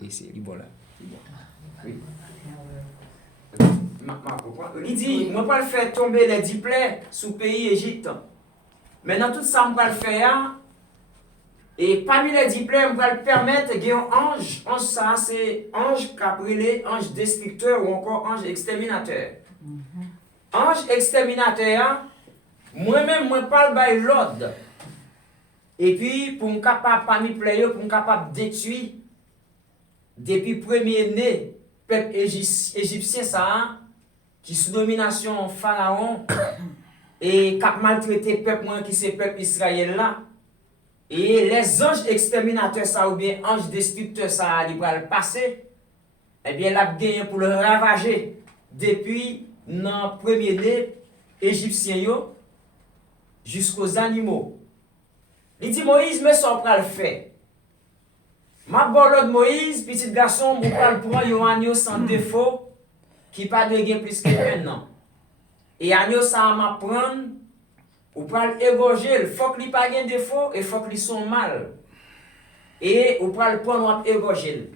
Oui, c'est bon là. Oui. Il dit, moi pas le faire tomber les 10 plaies sous pays Égypte. Maintenant tout ça, on va le faire. Et parmi les 10 plaies, on va le permettre qu'il y ait un ange. Ange, ça, c'est ange caprilé, ange destructeur ou encore ange exterminateur. Ange exterminateur, moi-même, moi pas le l'ordre. Et puis, pour me capable, parmi les pour me capable détruire, depuis premier né, peuple égyptien, ça, qui sous domination pharaon, et qui a maltraité peuple moi qui c'est peuple Israël là. Et les anges exterminateurs, ça, ou bien anges destructeurs, ça, ils vont le passer, eh bien, la gagné pour le ravager depuis le premier né égyptien jusqu'aux animaux. Il dit Moïse, mais ça, on va le faire. Ma bolot de Moïse, petit garçon, on va le prendre un agneau sans défaut, qui pas de gain plus que 1 an. Et agneau, ça m'a prendre, ou pas l'égorger, il faut qu'il pas de défaut, et il faut qu'il soit mal. Et ou pas le prendre, ou égorger.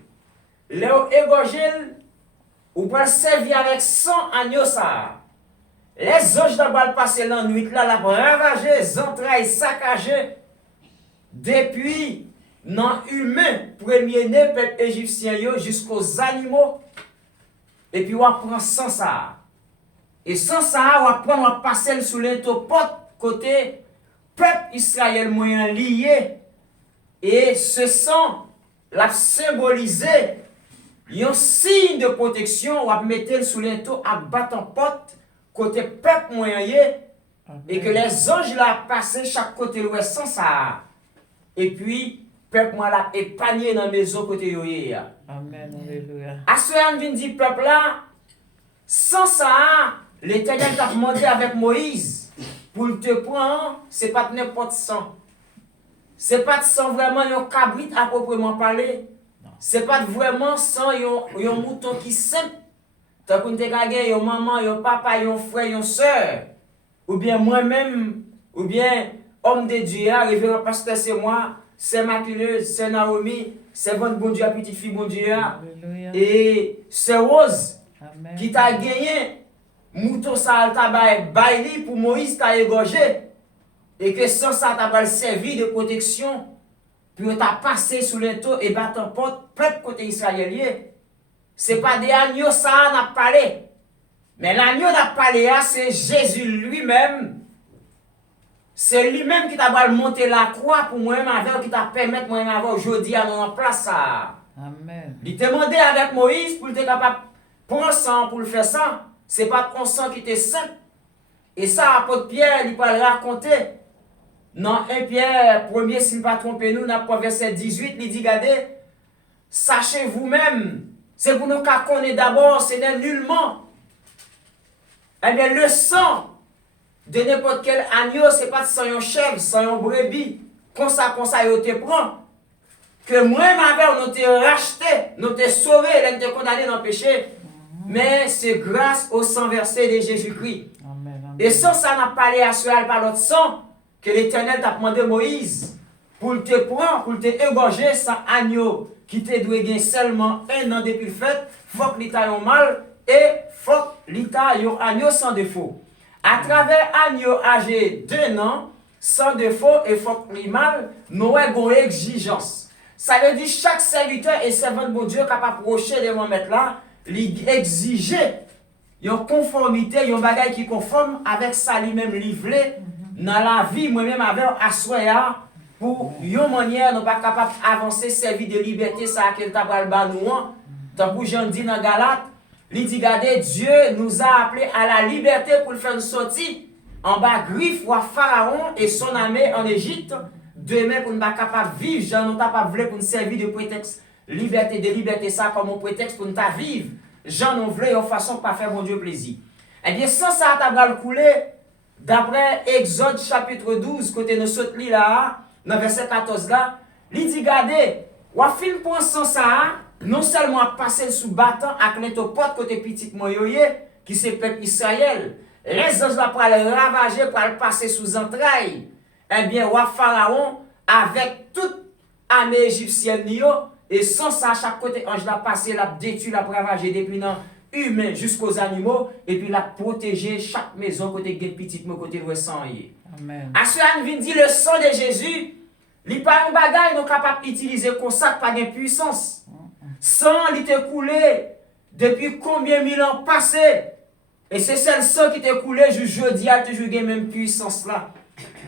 Là, égorger, ou pas le servir avec 100 agneaux, ça. Les anges d'abord passer la nuit, là, la ravager, les entrailles saccagées, depuis non humain, premier né, peuple égyptien, jusqu'aux animaux. Et puis, on prend sans ça. Et sans ça, on prend, on passe sous l'intopote, côté peuple Israël moyen lié. Et ce sang, l'a symbolisé, un signe de protection, on va mettre sous l'into, à battre en pote, côté peuple moyen, et que les anges la passent chaque côté l'ouest sans ça. Et puis, peuple moi là épargné dans la maison côté yoye. Amen, alléluia. À ce moment vient dire peuple là, sans ça, l'Éternel t'a demandé avec Moïse pour te prendre, c'est pas n'importe sang. C'est pas de sang vraiment un cabrit à proprement parler. C'est pas vraiment sang un mouton qui simple. Tant qu'on te gagné un maman, un papa, un frère, un soeur, ou bien moi-même, ou bien homme de Dieu, révérend pasteur c'est moi. C'est Maculeuse, c'est Naomi, c'est votre bon Dieu, petite fille bon Dieu. Alléluia. Et c'est Rose Amen. qui t'a gagné. Mouton ça t'a bailli pour Moïse t'a égorgé. Et que sans ça t'a servi de protection. Puis on t'a passé sous le taux et battu en porte, peuple côté israélien. C'est pas des agneaux ça n'a parlé. Mais l'agneau n'a parlé, c'est Jésus lui-même. C'est lui-même qui t'a monté la croix pour moi-même avec, qui t'a permis moi-même avoir aujourd'hui à nous en place ça. Amen. Il t'a demandé avec Moïse pour être capable de prendre sang pour le faire ça. C'est pas ton sang qui était simple. Et ça, apôtre Pierre, il peut le raconter. Dans 1 Pierre, 1er, s'il ne pas tromper nous, dans le verset 18, il dit, regardez, sachez vous-même, c'est pour nous qu'on connaît d'abord, ce n'est nullement. Eh bien, le sang de n'importe quel agneau, ce n'est pas sans un chèvre, sans un brebis, comme ça, il te prend. Que moi-même, nous te racheté, nous te sauvé, nous te condamné dans le péché. Mais c'est grâce au sang versé de Jésus-Christ. Amen. Amen. Et sans ça, n'a pas parlé à cela par l'autre sang, que l'Éternel t'a demandé Moïse, pour te prendre, pour te égorger, sans agneau, qui te doit gagner seulement 1 an depuis le fait, faut que l'État ait mal, et faut que l'État ait un agneau sans défaut. À travers agneau âgé 2 ans, sans défaut, et faut que l'animal, nous avons une exigence. Ça veut dire chaque serviteur et servant de mon Dieu capable d'approcher de mon maître là, exiger une conformité, une bagaille qui conforme avec ça lui-même livré dans la vie, moi-même avec assoya pour une manière nous pas capable d'avancer, servir de liberté, ça qu'elle t'a pas le banouan. Tant que Jean dit dans Galate, il dit regardez, Dieu nous a appelés à la liberté pour le faire sortir en bas griffe ou à Pharaon et son armée en Égypte. Demain pour nous pas capable de vivre, Jean nous pas voulu pour nous servir de prétexte liberté ça comme un prétexte pour nous vivre. Jean nous voulait en façon pas faire mon Dieu plaisir. Eh bien sans ça t'as le couler d'après Exode chapitre 12 côté nous saute là dans verset 14 là, il dit regardez, ou fin pour sans ça non seulement passer sous battant avec l'intopote côté petit moyoye qui c'est peuple Israël. Les anges là pour le ravager pour le passer sous entrailles. Eh bien, roi Pharaon, avec toute armée égyptienne, Et sans ça, chaque côté ange l'a passé, l'a détruit, l'a ravagé depuis non humain jusqu'aux animaux, et puis l'a protégé chaque maison côté guet petite, côté de sang. Amen. À ce qu'on vient dire le sang de Jésus, il n'y a pas un bagage nous capable d'utiliser comme ça, pas de puissance. Sang, il était coulé depuis combien mille ans passés. Et c'est celle sang qui était coulé, je dis à toujours la même puissance là.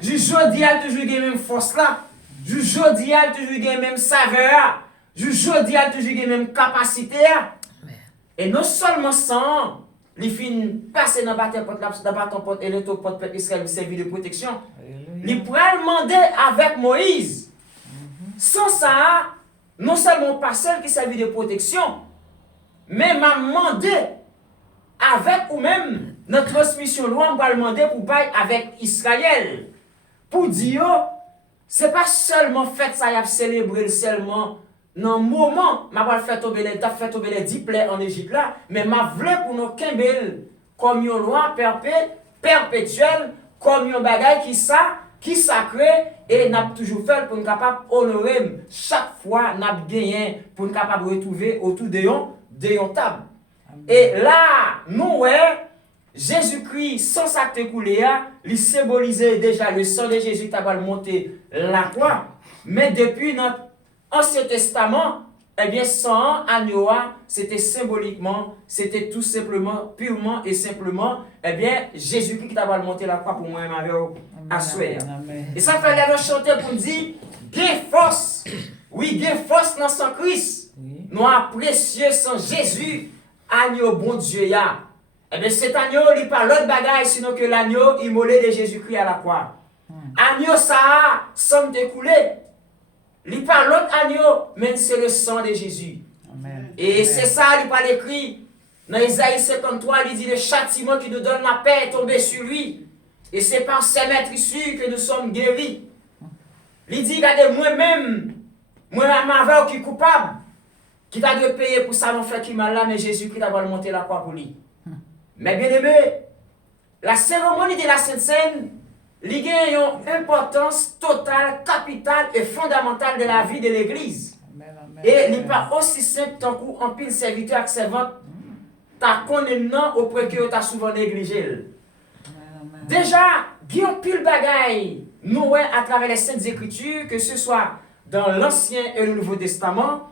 Je dis à toujours la même force là. Je dis à toujours la même saveur. Je dis à toujours la même capacité. Et non seulement sang, les fins passer dans bâton porte et le porte peuple Israël servir de protection. Il pourrait demander avec Moïse. Sans ça, non seulement pas celle qui servit de protection, mais m'a demandé avec ou même notre transmission loi, on va demander pour bailler avec Israël. Pour dire, c'est pas seulement fait ça, y a célébré seulement dans le moment, m'a pas fait tomber les 10 plaies en Égypte là, mais m'a voulu pour nous kembel comme une loi perpétuelle, comme un bagage qui sacré et n'a toujours fait pour nous capable honorer chaque fois n'a gagné pour nous capable retrouver autour de yon table. Et là, nous Jésus-Christ sans s'acte coulé, il symbolisait déjà le sang de Jésus qui va monter la croix, mais depuis notre Ancien Testament, eh bien, sang agneau, c'était symboliquement, c'était tout simplement, purement et simplement, eh bien, Jésus-Christ qui va monter la croix pour moi et ma à souhait. Et ça fait les chanter pour nous dire, gain force, oui, gain force dans son Christ, nous précieux sang Jésus, agneau bon Dieu, ya. Eh bien, cet agneau, il n'est pas l'autre bagaille, sinon que l'agneau immolé de Jésus-Christ à la croix. Agneau, ça a, somme découlé. Il n'est pas l'autre agneau, mais c'est le sang de Jésus. Amen. Et c'est ça, il n'est pas écrit. Dans Isaïe 53, il dit le châtiment qui nous donne la paix est tombé sur lui. Et c'est par ses maîtres issus que nous sommes guéris. Il dit, regardez, moi-même, moi-même, qui est coupable, qui t'a de payer pour ça, non fait qui mal là, mais Jésus-Christ a monté la croix pour lui. Mais bien aimé, la cérémonie de la Sainte Seine, il a une importance totale, capitale et fondamentale de la vie de l'Église. Et il n'est pas aussi simple tant qu'un pile serviteur et servante, t'as connu non auprès que tu as souvent négligé. Déjà, il y a un pile bagaille, nous, à travers les Saintes Écritures, que ce soit dans l'Ancien et le Nouveau Testament,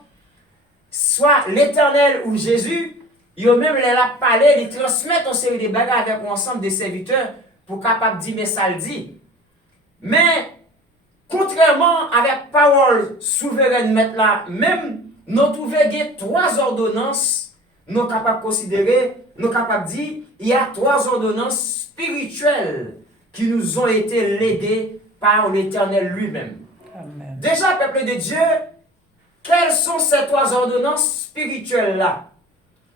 soit l'Éternel ou Jésus, ils ont même les parlé, ils transmettent une série de bagages avec un ensemble de serviteurs pour capable dire mais ça le dit. Mais contrairement avec parole souveraine mettre là, même nous trouvons trois ordonnances, nous capables de considérer, nous capables de dire, il y a trois ordonnances spirituelles qui nous ont été léguées par l'Éternel lui-même. Déjà, peuple de Dieu, quelles sont ces trois ordonnances spirituelles-là?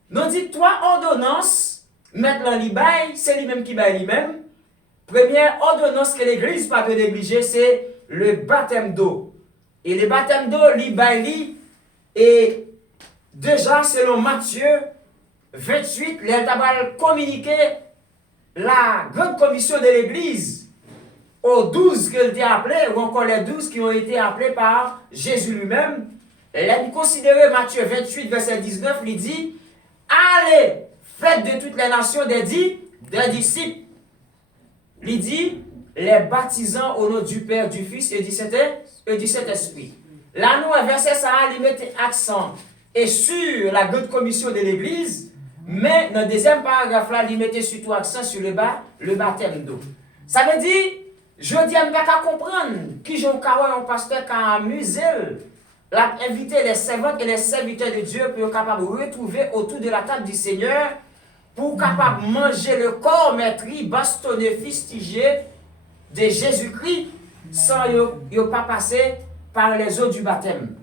Nous dit trois ordonnances, maintenant c'est lui-même qui baille lui-même. Première ordonnance que l'Église pas de négliger, c'est le baptême d'eau. Et le baptême d'eau, et déjà selon Matthieu 28, il a communiqué la grande commission de l'Église aux 12 qu'elle a appelés, ou encore les 12 qui ont été appelés par Jésus lui-même. Elle a considéré Matthieu 28, verset 19, il dit, allez, faites de toutes les nations des disciples. Il dit, les baptisant au nom du Père, du Fils et du Saint-Esprit. Là, nous, verset ça, il met accent et sur la grande commission de l'Église, mais dans le deuxième paragraphe, là, il mettait surtout accent sur le baptême d'eau. Ça veut dire, je dis à ne pas comprendre qui j'ai un pasteur qui a amusé, l'a invité les servantes et les serviteurs de Dieu pour être capable de retrouver autour de la table du Seigneur pour capable de manger le corps maîtris, bastonné, fustigé de Jésus-Christ sans ne pas passer par les eaux du baptême.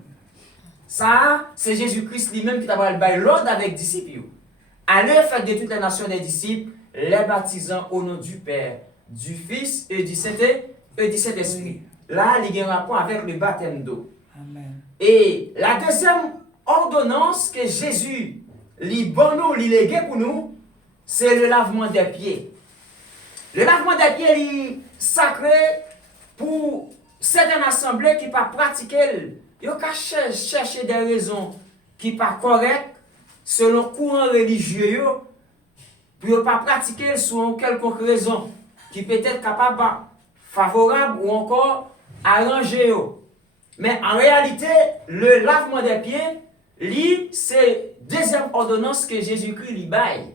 Ça, c'est Jésus-Christ lui-même qui t'a donné l'ordre avec les disciples. Allez faire de toutes les nations des disciples, les baptisant au nom du Père, du Fils et du Saint-Esprit. Là, il y a un rapport avec le baptême d'eau. Et la deuxième ordonnance que Jésus lui légué pour nous, c'est le lavement des pieds. Le lavement des pieds est sacré pour certaines assemblées qui ne pas pratiquer yo ka chercher des raisons qui pas correctes selon courant religieux yo, pour ne pas pratiquer sur quelconque raison qui peut être capable favorable ou encore arranger yo. Mais en réalité, le lavement des pieds, c'est deuxième ordonnance que Jésus-Christ lui baille.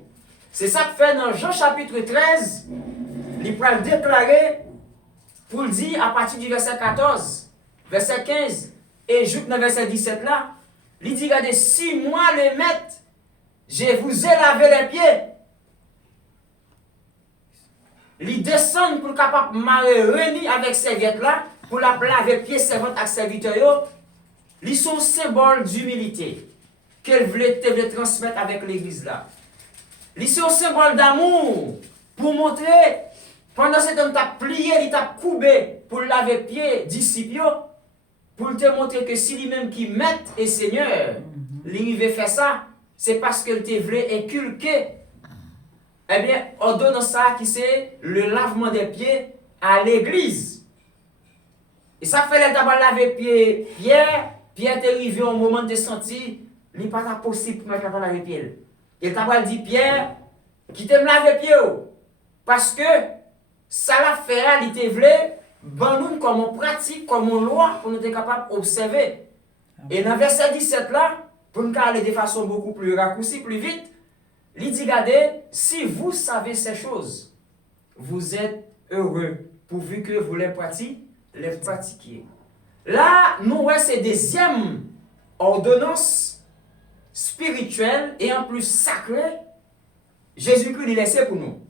C'est ça que fait dans Jean chapitre 13, il peut le déclarer pour le dire à partir du verset 14, verset 15 et jusqu'au verset 17 là, il dit, regardez, si moi le maître, je vous ai lavé les pieds, il descend pour capable marrer réuni avec serviette là, pour la laver pieds servante avec serviteur, ils sont symbole d'humilité qu'elle voulait transmettre avec l'église là. Ils sont symbole d'amour pour montrer, pendant ce temps, tu as plié, il t'a coupé pour laver pieds disciples, pour te montrer que si lui-même qui maître et Seigneur, il veut faire ça, c'est parce qu'il te voulait inculquer. Eh bien, on donne ça qui c'est le lavement des pieds à l'église. Et ça fait le tabac laver pieds. Pierre est arrivé au moment de sentir, il n'est pas possible pour me laver pieds. Et le tabac dit, Pierre, qui t'aime laver pieds. Parce que ça l'a fait, il te voulait, ben nous, comme on pratique, comme on loi, pour nous être capable d'observer. Et dans le verset 17 là, pour nous aller de façon beaucoup plus raccourcie, plus vite, il dit, regardez, si vous savez ces choses, vous êtes heureux, pourvu que vous les pratiquiez. Là, nous, ouais, c'est deuxième ordonnance spirituelle et en plus sacrée, Jésus-Christ l'a laissé pour nous.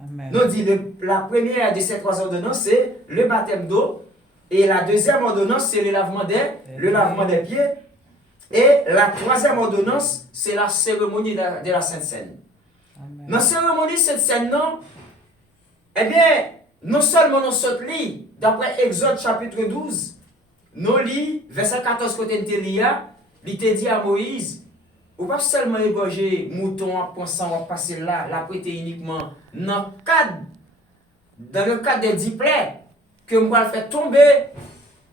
Amen. Nous dit, la première de ces trois ordonnances, c'est le baptême d'eau, et la deuxième ordonnance, c'est le lavement des pieds. Et la troisième ordonnance, c'est la cérémonie de la Sainte Seine. Dans la cérémonie de cette Seine, eh bien, non seulement nous sommes lits, d'après Exode chapitre 12, nous lisons, verset 14 côté de Télia, il te dit à Moïse, ou pas seulement égorger mouton en pensant à passer là, la prêter uniquement dans le cadre des 10 plaies que nous allons faire tomber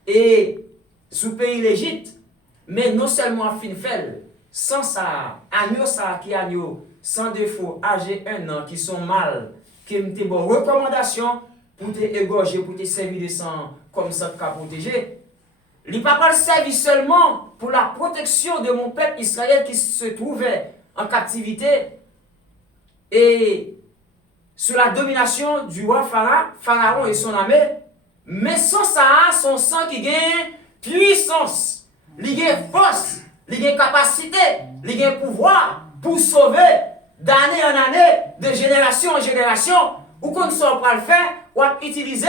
et sous pays l'Égypte. Mais non seulement à Finfel, sans ça, agneau ça qui agneau, sans défaut, âgé 1 an, qui sont mal, qui ont des bonnes recommandations pour te égorger, pour te servir de sang comme ça pour protéger. Il n'a pas servi seulement pour la protection de mon peuple Israël qui se trouvait en captivité et sous la domination du roi Pharaon et son armée, mais sans ça, son sang qui gagne puissance. Il y a force, il y a capacité, il y a pouvoir pour sauver d'année en année, de génération en génération, ou qu'on ne soit pas le faire, ou à utiliser,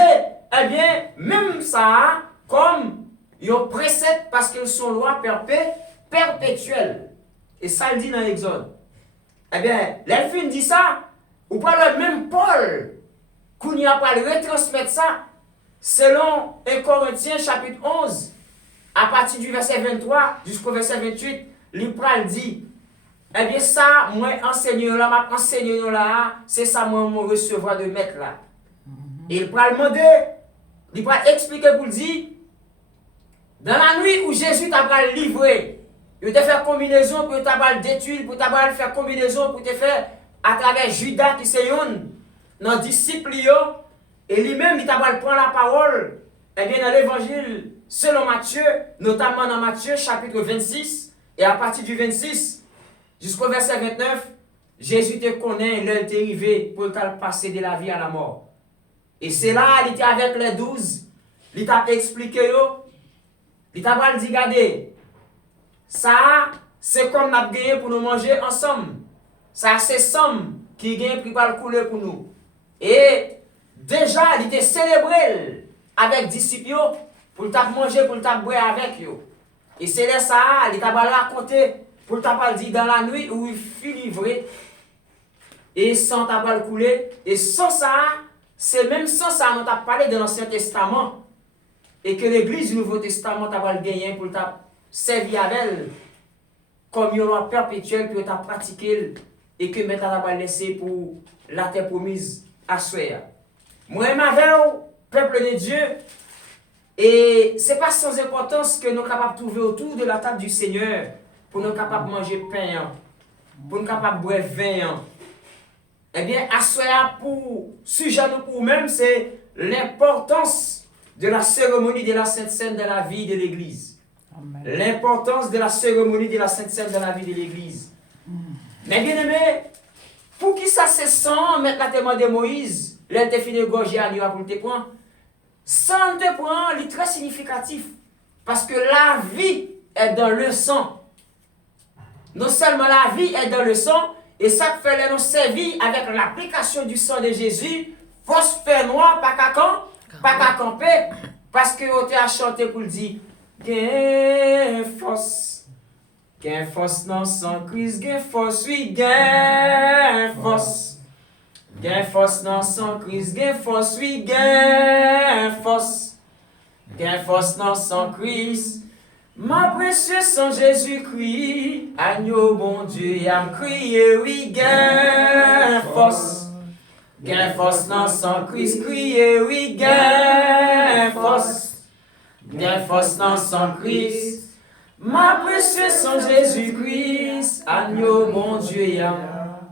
eh bien, même ça, comme un précepte parce qu'ils sont lois perpétuelles. Et ça le dit dans l'Exode. Eh bien, l'Elphine dit ça, ou pas le même Paul, qu'on n'y a pas le retransmettre ça, selon 1 Corinthiens chapitre 11, à partir du verset 23 jusqu'au verset 28, l'Ipral dit, eh bien ça, moi enseigne là, m'a enseigné là, c'est ça moi mon recevoir de maître là. Et il va demander, il va expliquer pour dire, dans la nuit où Jésus t'a livré, il t'a fait combinaison pour t'a détruire, pour t'a faire combinaison pour te faire à travers Judas qui c'est un, dans disciple et lui-même il t'a prendre la parole, eh bien dans l'évangile selon Matthieu, notamment dans Matthieu chapitre 26, et à partir du 26 jusqu'au verset 29, Jésus te connaît, l'heure est arrivée pour passer de la vie à la mort. Et c'est là, il était avec les 12, il t'a expliqué, il t'a dit, regardez, ça, c'est comme nous avons gagné pour nous manger ensemble. Ça, c'est somme qui gagne pour le couler pour nous. Et déjà, il était célébré avec disciples pour t'a manger, pour t'a boire avec eux. Et c'est là ça, il t'a raconté pour t'a dit dans la nuit où il fut livré et sans t'a couler. Et sans ça, c'est même sans ça, on t'a parlé de l'Ancien Testament et que l'Église du Nouveau Testament t'a gagné pour t'a servi avec elle comme une loi perpétuelle pour t'a pratiqué et que maintenant t'a laissé pour la terre promise à soi. Moi, ma peuple de Dieu, Et ce n'est pas sans importance que nous sommes capables de trouver autour de la table du Seigneur pour nous capables de manger pain, pour nous capables de boire vin. Eh bien, assoya pour sujet pour nous-mêmes, c'est l'importance de la cérémonie de la Sainte Seine dans la vie de l'Église. L'importance de la cérémonie de la Sainte Seine dans la vie de l'Église. Mais bien aimé, pour qui ça se sent mettre la témoin de Moïse, l'être fini de gorger à Niwa pour le point, sans te point, il est très significatif. Parce que la vie est dans le sang. Non seulement la vie est dans le sang, et ça fait nous servir avec l'application du sang de Jésus, force faire noir, pas qu'à camper, parce que on t'a chanté pour le dire, gain force non sans crise, gain force, oui, gain force. Gain force non sans crise, gain force, oui, gain force. Gain force non sans crise. Ma précieuse sang Jésus-Christ, agneau bon Dieu, y a me crié, oui, gain force. Gain force non sans crise, crié, oui, gain force. Gain force non sans crise. Ma précieuse sang Jésus-Christ, agneau mon Dieu, y a.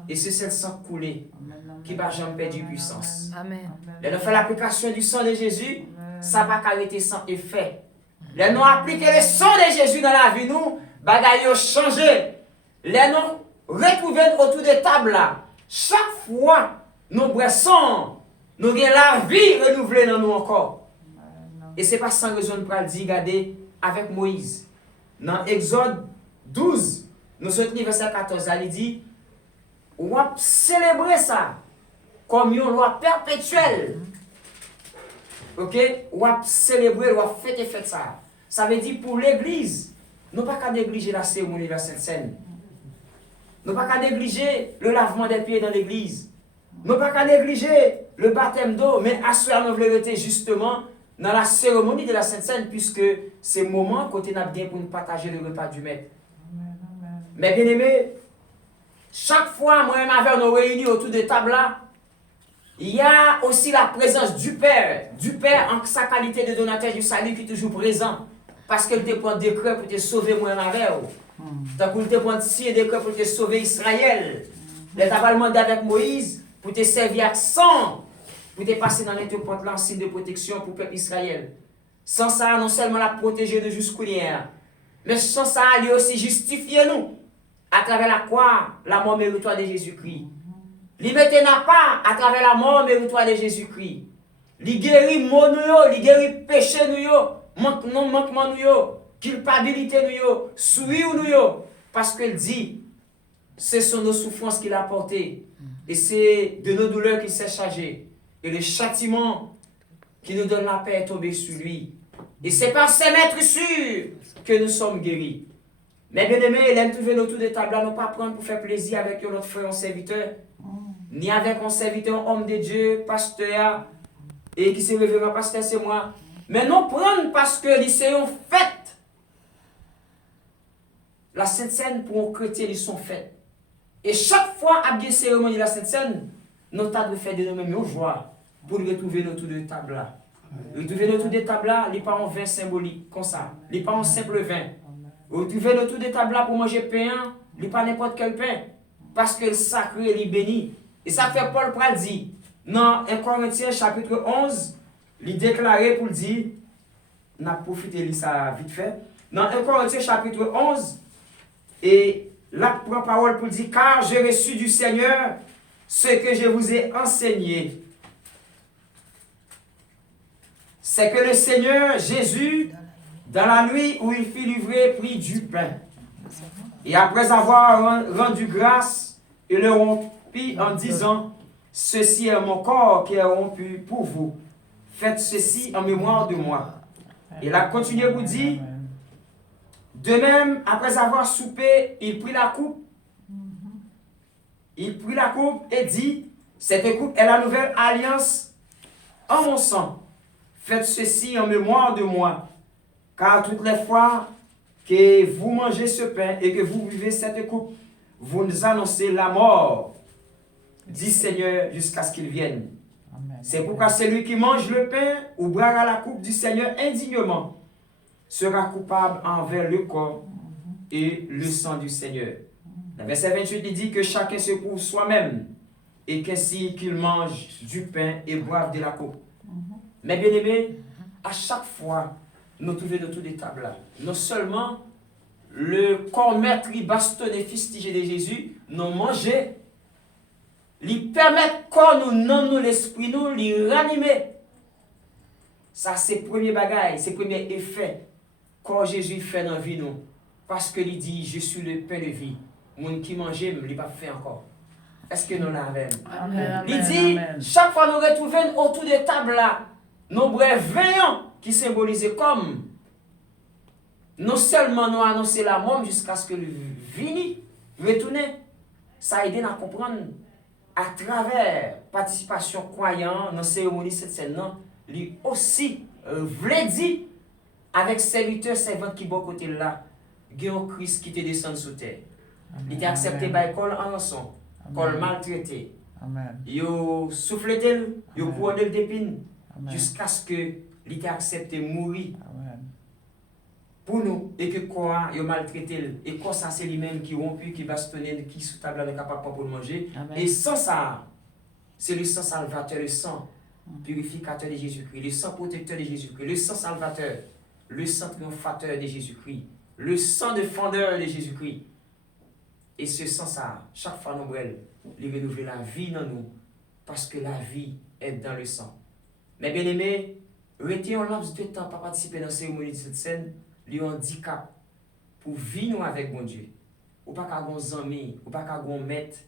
Et c'est le sang coulé qui va jamais perdre puissance. Amen. Là, nous faisons l'application du sang de Jésus, ça va arrêter sans effet. Là, nous appliquons le sang de Jésus dans la vie, nous, bagaille ont changé. Là, nous retrouvons autour de table là. Chaque fois, nous boissons, nous avons la vie renouvelée dans nous encore. Et ce n'est pas sans raison de dire, regardez, avec Moïse. Dans Exode 12, nous sommes verset 14, il dit, on va célébrer ça comme une loi perpétuelle. Ok? On va célébrer, on va fêter ça. Ça veut dire pour l'Église, nous ne pouvons pas négliger la cérémonie de la Sainte Seine. Nous ne pouvons pas négliger le lavement des pieds dans l'Église. Nous ne pouvons pas négliger le baptême d'eau, mais assurer nos vérités justement dans la cérémonie de la Sainte Seine, puisque c'est le moment qu'on a bien pour nous partager le repas du Maître. Mais bien aimé, chaque fois, moi et ma mère nous réunis autour de table là, il y a aussi la présence du Père en sa qualité de donateur du salut qui est toujours présent. Parce qu'il te prend des cœurs pour te sauver moi et ma mère. Donc il te prend des cœurs pour te sauver Israël. Il t'a demandé avec Moïse pour te servir avec sang, pour te passer dans l'interporte là en signe de protection pour le peuple Israël. Sans ça, non seulement la protéger de jusqu'au hier, mais sans ça, il aussi justifier nous à travers la croix, la mort méritoire de Jésus-Christ. Il mette n'a pas à travers la mort méritoire de Jésus-Christ. Il guérit mon nous, il guérit péché nous, manquement nous, culpabilité nous, souillure nous, parce qu'il dit, ce sont nos souffrances qu'il a portées, et c'est de nos douleurs qu'il s'est chargé, et le châtiment qui nous donne la paix est tombé sur lui. Et c'est par ces maîtres sûrs que nous sommes guéris. Mais bien aimé, il aime trouver autour de table, nous pas prendre pour faire plaisir avec notre frère en serviteur, ni avec un serviteur, homme de Dieu, pasteur, et qui se révérend pasteur, c'est moi. Mais non prendre parce que les sont faites. La Sainte Seine pour un chrétien, ils sont faites. Et chaque fois, à bien cérémonie de la Sainte Seine, nous avons fait de nous-mêmes joie pour retrouver autour de table là. Retrouver autour de table là, il n'est pas en vin symbolique, comme ça. Il n'est pas en simple vin. Retrouver autour de table là pour manger pain, il n'est pas n'importe quel pain. Parce que le sacré, il est béni. Et ça fait Paul Pral dit, dans 1 Corinthiens chapitre 11, il déclaré pour dire, on a profité de ça vite fait, dans 1 Corinthiens chapitre 11, et là prend parole pour dire, car j'ai reçu du Seigneur ce que je vous ai enseigné. C'est que le Seigneur Jésus, dans la nuit où il fut livré, prit du pain. Et après avoir rendu grâce, il le rompit en disant, ceci est mon corps qui est rompu pour vous. Faites ceci en mémoire de moi. Et il a continué pour dire, de même, après avoir soupé, il prit la coupe. Il prit la coupe et dit, cette coupe est la nouvelle alliance en mon sang. Faites ceci en mémoire de moi. Car toutes les fois que vous mangez ce pain et que vous buvez cette coupe, vous nous annoncez la mort, dit Seigneur, jusqu'à ce qu'il vienne. Amen. C'est pourquoi celui qui mange le pain ou boira la coupe du Seigneur indignement sera coupable envers le corps et le sang du Seigneur. Le verset 28 il dit que chacun se prouve soi-même et qu'ainsi qu'il mange du pain et boive de la coupe. Mais bien aimé, à chaque fois, nous trouvons autour des tables là, non seulement le corps meurtri, bastonné, fustigé de Jésus, nous manger, lui permettre corps nous, non nous, l'esprit nous, lui ranimer. Ça, c'est le premier bagage, c'est le premier effet que Jésus fait dans la vie nous. Parce que il dit, je suis le pain de vie. Moun qui mange, il ne pas fait encore. Est-ce que nous l'avons? Il dit, chaque fois nous retrouvons autour des tables là, nos brefs veillants qui symbolisent comme non seulement nous annoncer la mort jusqu'à ce que le vini retourne. Ça a aidé à comprendre à travers participation croyant dans la cérémonie cette scène, lui aussi voulait dire avec serviteurs servantes qui bon côté là, il y a un Christ qui te descend sous terre. Il t'a accepté par col en rançon, col maltraité. Il a soufflé d'elle, il a couronné d'épines jusqu'à ce que il t'a accepté mourir pour nous et que quoi il a maltraité et quoi ça c'est lui-même qui rompu, qui bastonné, qui sous table n'est capable pour le manger. Et sans ça, c'est le sang salvateur, le sang purificateur de Jésus-Christ, le sang protecteur de Jésus-Christ, le sang salvateur, le sang triomphateur de Jésus-Christ, le sang défendeur de Jésus-Christ. Et ce sang, ça, chaque fois nous brûle, il renouvelle la vie dans nous, parce que la vie est dans le sang. Mais bien aimé, rester un laps de temps pour participer dans la cérémonie de cette scène, il y a un handicap pour vivre avec mon Dieu. Ou pas qu'à un ami, ou pas qu'à un maître,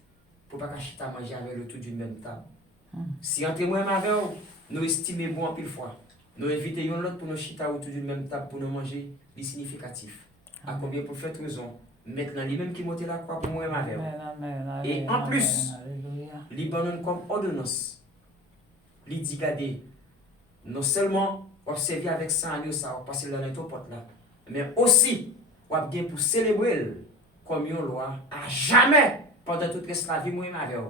pour pas qu'à chita manger avec le tout d'une même table. Si entre moi et ma mère, nous estimons bon en pile fois, nous invitons l'autre pour nous chita autour d'une même table pour nous manger, c'est significatif. À combien pour faire raison? Maintenant, lui-même qui monte la croix pour moi et ma mère. Et en plus, il donne comme ordonnance. Il dit, regardez, non seulement observer avec ça, ça va passer dans notre porte là, mais aussi, on va bien pour célébrer comme une loi à jamais pendant toute la vie, moi et ma mère.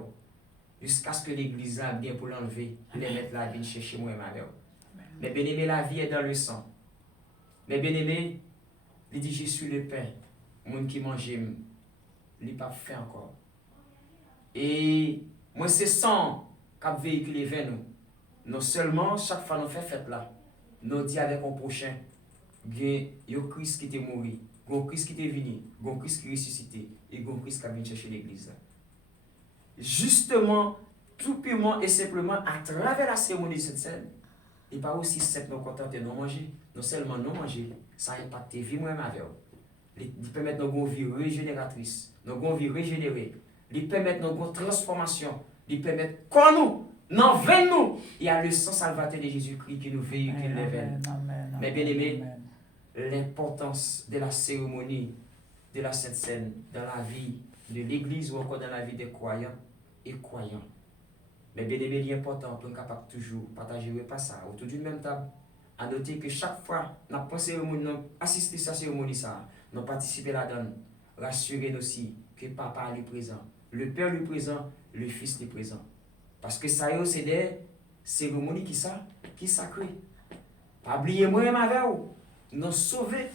Jusqu'à ce que l'église a bien pour l'enlever, pour les mettre la vie chercher moi et ma mère. Mais bien aimé, la vie est dans le sang. Mais bien aimé, il dit, je suis le pain. Moun qui mange, il n'est pas fait encore. Et moi, c'est sang qui a véhiculé vers nous. Non seulement, chaque fois nous fait fête là, nous dit avec un prochain, il y a un Christ qui était mort, il y a un Christ qui était venu, il y a un Christ qui est ressuscité, et il y a un Christ qui a venu chercher l'église. Justement, tout purement et simplement, à travers la cérémonie de cette scène, il n'est pas aussi simple de nous contenter de nous manger. Non seulement nous manger, ça a impacté vie moi et ma vie. Il permet nos vie régénératrice, nos vie régénérée. Il permet nos transformation. Il permet qu'on nous, non nous, il y a le sang salvateur de Jésus-Christ qui nous véhicule les veines. Mais bien aimé, l'importance de la cérémonie de la Sainte Seine dans la vie de l'Église ou encore dans la vie des croyants et croyants. Mais bien aimé, il est important pour nous capable toujours partager pas ça autour d'une même table. À noter que chaque fois, nous avons assisté à cette cérémonie, nous participons là-dedans. Rassurez-nous aussi que Papa est présent, le Père est présent, le Fils est présent. Parce que ça, c'est des cérémonies qui sacrées. Pas oublier moi et ma mère, nous sauver.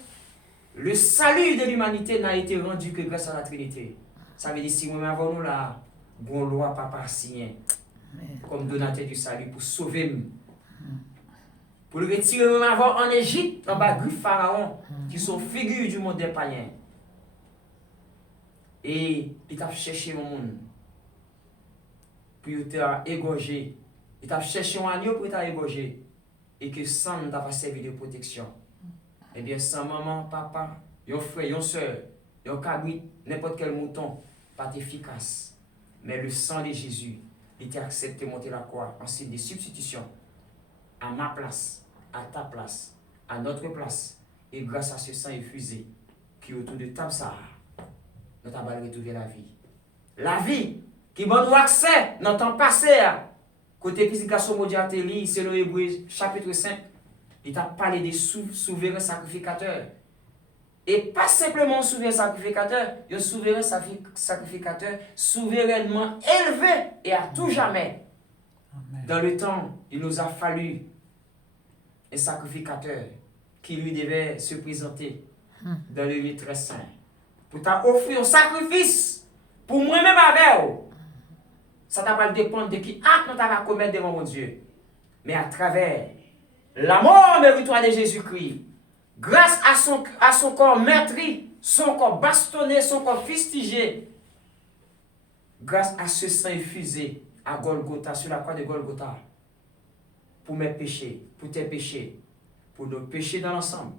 Le salut de l'humanité n'a été rendu que grâce à la Trinité. Ça veut dire si moi avons nous là, bon loi Papa signé comme donateur du salut pour sauver. Pour le retirer en Égypte, en bas du Pharaon, qui sont figures du monde des païens. Et il a cherché mon monde pour t'égorger. Il a cherché un agneau pour t'égorger. Et que sans t'a pas servi de protection. Eh bien, sans maman, papa, un frère, une soeur, un cabrit, n'importe quel mouton, pas efficace. Mais le sang de Jésus, il t'a accepté de monter la croix en signe de substitution à ma place, à ta place, à notre place. Et grâce à ce sang effusé qui est autour de table ça, nous avons retrouvé la vie. La vie qui va nous accès dans le temps passé. Côté Piscicasson Modiateli, c'est le Hébreu chapitre 5. Il t'a parlé des souverains sacrificateurs. Et pas simplement un souverain sacrificateur, un souverain sacrificateur souverainement élevé et à tout jamais. Amen. Dans le temps, il nous a fallu un sacrificateur qui lui devait se présenter dans le lieu très saint pour t'offrir un sacrifice pour moi-même avec vous. Ça n'a pas dépendre de qui acte nous va commettre devant mon Dieu. Mais à travers la mort méritoire de Jésus-Christ, grâce à son corps meurtri, son corps bastonné, son corps fustigé, grâce à ce sang infusé à Golgotha, sur la croix de Golgotha, pour mes péchés, pour tes péchés, pour nos péchés dans l'ensemble.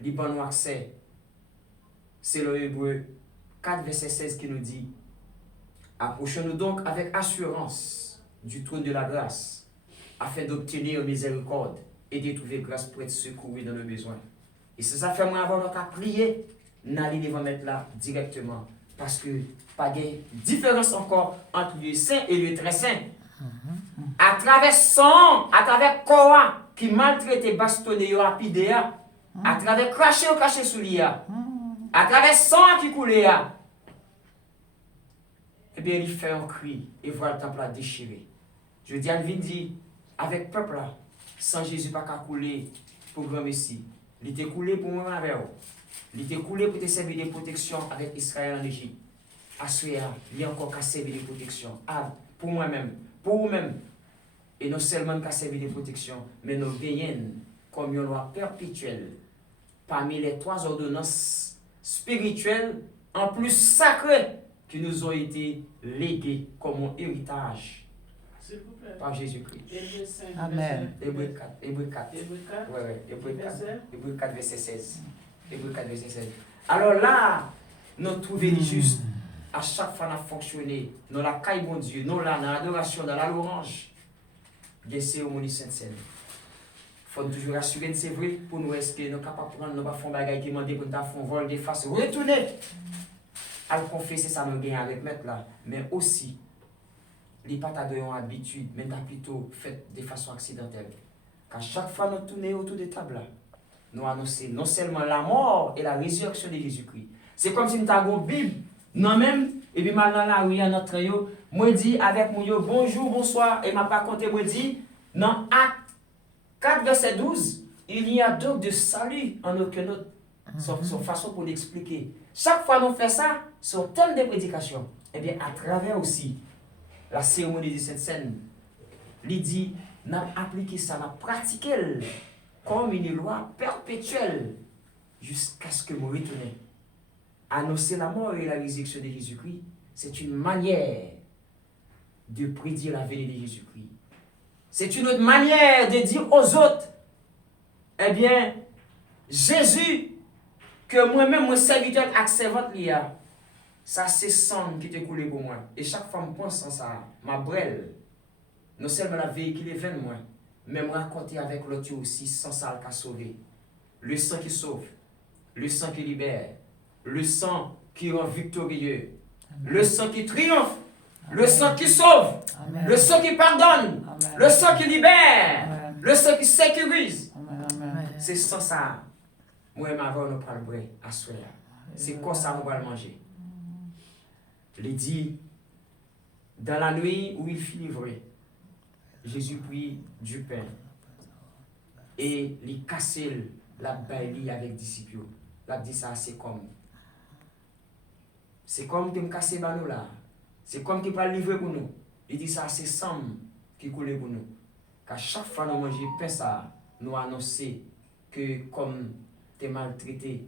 Liban accès, c'est le Hébreu 4, verset 16 qui nous dit: approchons-nous donc avec assurance du trône de la grâce, afin d'obtenir miséricorde et de trouver grâce pour être secouru dans nos besoins. Et si ça fait moins avoir notre à prier, n'allez devant mettre là directement. Parce que pas de différence encore entre lieu saint et lieu très saint. À travers sang, à travers corps qui maltraite, bastonné, rapide, à travers craché sous l'IA, à travers sang qui coule, eh bien, il fait un cri et voit le temple déchiré. Je dis à dit, avec peuple là, sans Jésus pas qu'à couler pour grand Messie. Il était coulé pour moi avec vous. Il était coulé pour te servir de protection avec Israël en Égypte. À ce moment, il y a encore qu'à servir de protection. Ah, pour moi-même, pour vous-même. Et non seulement qu'à servir de protection, mais nous veillons comme une loi perpétuelle parmi les 3 ordonnances spirituelles en plus sacrées qui nous ont été léguées comme un héritage par Jésus-Christ. Amen. Hébreu 4. Hébreu 4. Ouais, Hébreu 4. Hébreu 4, verset 16. Hébreu 4, verset 16. Alors là, nous trouvons juste à chaque fois nous fonctionner dans la caille bon Dieu, nous là, dans l'adoration, dans la louange, des cérémonies sainte-saine. Il faut toujours assurer que c'est vrai pour nous, est-ce que nous sommes capables de prendre nos bafons bagailles qui demandent pour nous faire un vol de face, retourner à le confesser, ça nous gagne avec mettre là, mais aussi les pas une habitude, mais plutôt fait de façon accidentelle. Car chaque fois nous tournons autour de table là, nous annonçons non seulement la mort et la résurrection de Jésus-Christ. C'est comme si nous avions une Bible, non même, et puis maintenant là où il y a notre yo, moi dis avec mon yo bonjour, bonsoir, et m'a pas compté, moi dis, dans Acte 4, verset 12, il y a donc de salut en aucun autre. Son façon pour l'expliquer. Chaque fois nous faisons ça, sur thème de prédication, et bien à travers aussi la cérémonie de cette scène, il dit, n'a appliqué ça, n'a pratiqué comme une loi perpétuelle jusqu'à ce que vous retournez. Annoncer la mort et la résurrection de Jésus-Christ, c'est une manière de prédire la venue de Jésus-Christ. C'est une autre manière de dire aux autres, eh bien, Jésus, que moi-même, mon serviteur, accepte l'IA, ça c'est sang qui te coulé pour moi. Et chaque fois que je pense en ça, ma brêle, non seulement la véhicule est moi, mais me raconter avec l'autre aussi, sans ça qui a sauvé. Le sang qui sauve, le sang qui libère, le sang qui rend victorieux, le sang qui triomphe, le sang qui sauve, le sang qui pardonne, le sang qui libère, le sang qui sécurise. C'est sans ça, moi et ma voix nous parlons à soi. C'est comme ça nous allons manger. Il dit, dans la nuit où il fut livré, Jésus prit du pain et il cassait la baille avec les disciples. Il a dit ça, c'est comme que me casser banou là. C'est comme qu'il va livrer pour nous. Il dit ça, c'est sang qui coule pour nous. Qu'à chaque fois que nous mangeons pain, ça, nous annoncer que comme tu es maltraité,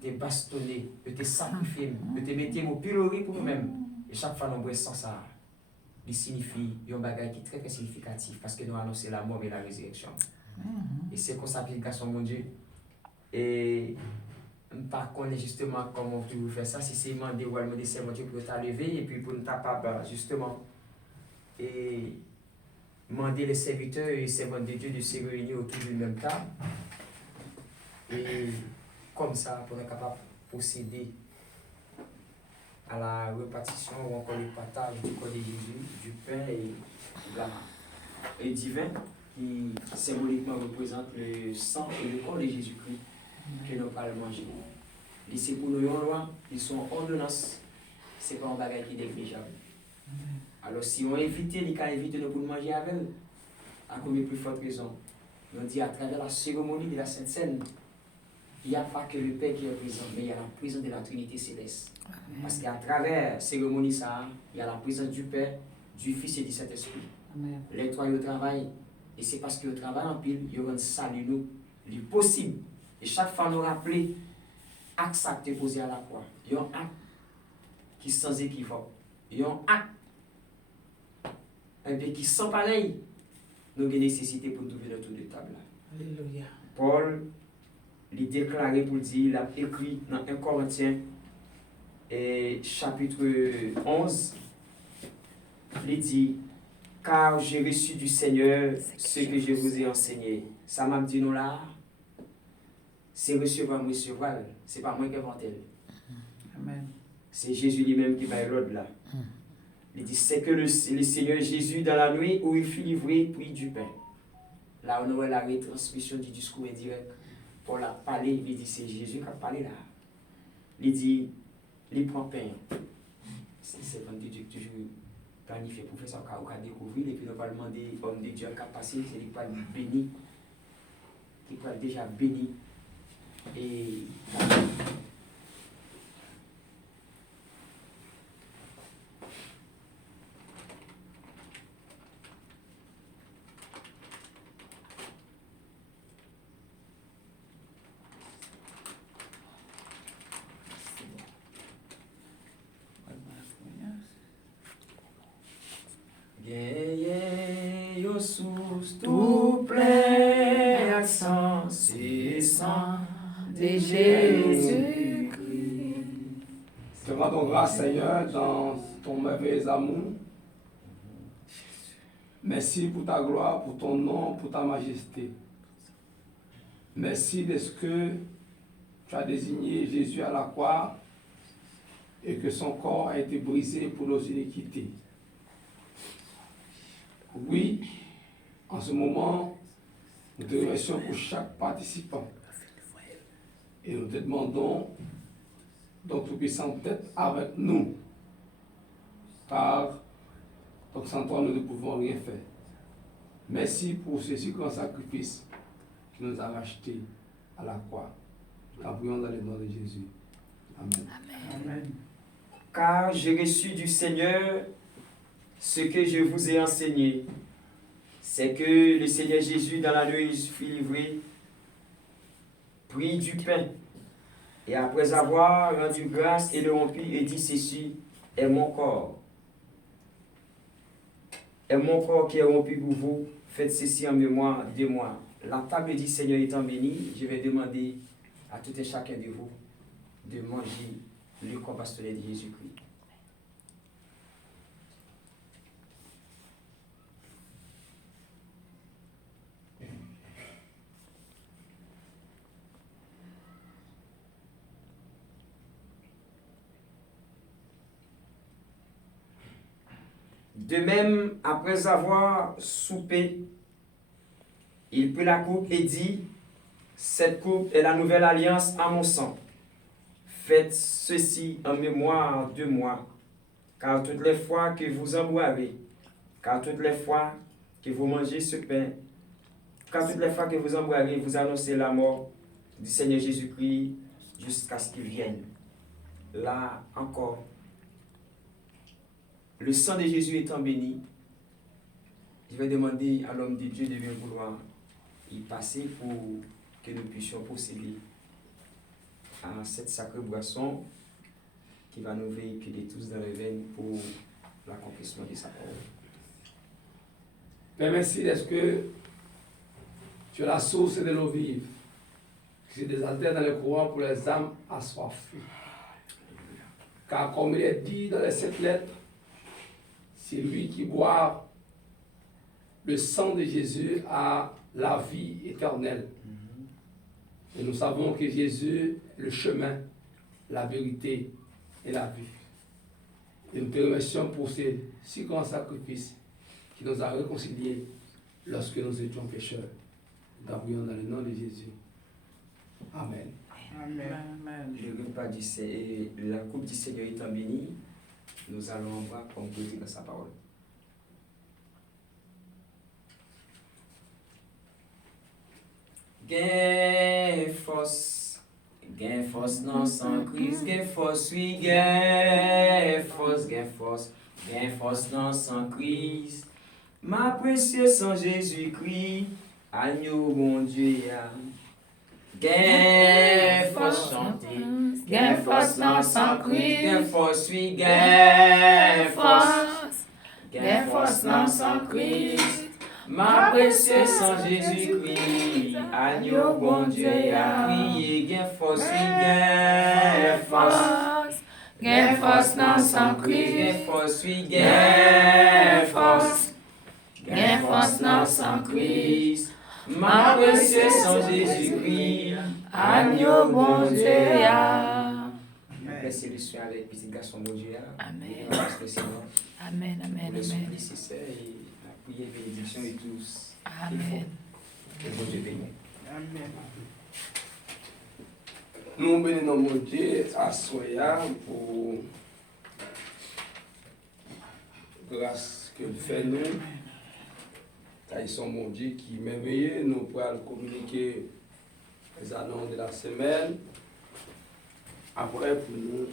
tu es bastonné, tu es sacrifié, tu te mettez au pilori pour nous-mêmes. Et chaque fois que nous boissons ça, il signifie un bagage qui est très, très significatif parce que nous annonçons la mort et la résurrection. Et c'est comme ça l'application mon Dieu. Et par contre, justement, comment vous faites ça, si c'est demander ou demander c'est mon Dieu pour t'enlever et puis pour ne pas justement et demander les serviteurs et les servants de Dieu de se réunir autour d'une même table. Et comme ça, pour être capable de procéder à la répartition ou encore le partage du corps de Jésus, du pain et divin qui symboliquement représente le sang et le corps de Jésus-Christ que nous allons manger. Et c'est pour nous, ils sont ordonnances, c'est pas un bagage qui est négligeable. Alors si on invite, il a invité nous pour manger avec eux. À combien plus forte raison? On dit à travers la cérémonie de la Sainte Seine, il n'y a pas que le Père qui est présent, mais il y a la présence de la Trinité céleste. Parce qu'à travers la cérémonie, ça, il y a la présence du Père, du Fils et du Saint-Esprit. Les trois, ils travaillent. Et c'est parce qu'ils travaillent en pile, ils rendent ça nous, le possible. Et chaque fois, nous rappeler, acte ça qui est posé à la croix. Il y a un acte qui est sans équivoque. Il y a un acte qui sans pareil. Nous avons nécessité pour trouver le tour de table. Alléluia. Paul, il déclaré pour dire, il a écrit dans 1 Corinthiens, chapitre 11, il dit, car j'ai reçu du Seigneur ce que je vous ai enseigné. Ça m'a dit nous là, c'est recevoir, recevoir. Ce n'est pas moi qui invente. Amen. C'est Jésus lui-même qui va l'ordre là. Il dit, c'est que le Seigneur Jésus, dans la nuit où il fut livré, prit du pain. Là, on aurait la retransmission du discours indirect. Paul a parlé, il dit, c'est Jésus qui a parlé là. Il dit, il prend pain. C'est comme Dieu qui toujours planifié pour faire ça, on a découvert, et puis on va demander, homme de Dieu qui a passé, c'est lui qui va béni, qui va déjà béni. Et Gagnez source tout plein accent, c'est sang de Jésus-Christ. Te rendons grâce, Seigneur, dans ton merveilleux amour. Merci pour ta gloire, pour ton nom, pour ta majesté. Merci de ce que tu as désigné Jésus à la croix et que son corps a été brisé pour nos iniquités. Oui, en ce moment, nous te remercions pour chaque participant. Et nous te demandons, donc tu puisses en tête avec nous. Car, donc sans toi, nous ne pouvons rien faire. Merci pour ce si grand sacrifice qui nous a rachetés à la croix. Nous t'en prions dans le nom de Jésus. Amen. Amen. Car j'ai reçu du Seigneur ce que je vous ai enseigné. C'est que le Seigneur Jésus, dans la nuit, il fut livré, prit du pain, et après avoir rendu grâce et le rompit, et dit ceci, est mon corps. Est mon corps qui est rompu pour vous, faites ceci en mémoire de moi. La table du Seigneur étant bénie, je vais demander à tout et chacun de vous de manger le corps pastoral de Jésus-Christ. De même, après avoir soupé, il prit la coupe et dit, cette coupe est la nouvelle alliance à mon sang. Faites ceci en mémoire de moi, car toutes les fois que vous en boirez, car toutes les fois que vous mangez ce pain, car toutes les fois que vous en boirez, vous annoncez la mort du Seigneur Jésus-Christ jusqu'à ce qu'il vienne. Là encore, le sang de Jésus étant béni, je vais demander à l'homme de Dieu de bien vouloir y passer pour que nous puissions procéder à cette sacrée boisson qui va nous véhiculer tous dans les veines pour l'accomplissement de sa parole. Père, merci est-ce que tu es la source de l'eau vive, qui se désaltère dans les courants pour les âmes assoiffées. Car comme il est dit dans les 7 lettres, c'est lui qui boit le sang de Jésus a la vie éternelle. Et nous savons que Jésus est le chemin, la vérité et la vie. Et nous te remercions pour ce si grand sacrifice qui nous a réconciliés lorsque nous étions pécheurs. Nous t'en dans le nom de Jésus. Amen. Amen. Le repas la coupe du Seigneur étant bénie, nous allons en boire comme Dieu dit dans sa parole. Gain force non sans crise, gain force, oui, gain force non sans crise. Ma précieuse sans Jésus-Christ, agneau bon Dieu, gain force chanter, gain force non sans crise, gain force, oui, gain force non sans crise. Ma précieuse sans Jésus-Christ, agneau bon Dieu, a crié, gain force, non sans crise, gain force, non sans crise. Ma précieuse sans Jésus-Christ, agneau bon Dieu, a. Merci le soin avec petit garçon bon Dieu. Amen. Amen, Amen. le soin Amen. nécessaire et la prière, bénédiction et tous. Amen. Que bon Dieu bénisse. Amen. Nous bénissons mon Dieu à Soya pour grâce qu'il fait nous. Car ils sont mon Dieu qui merveilleux. Nous pourrons communiquer les annonces de la semaine. Après, pour nous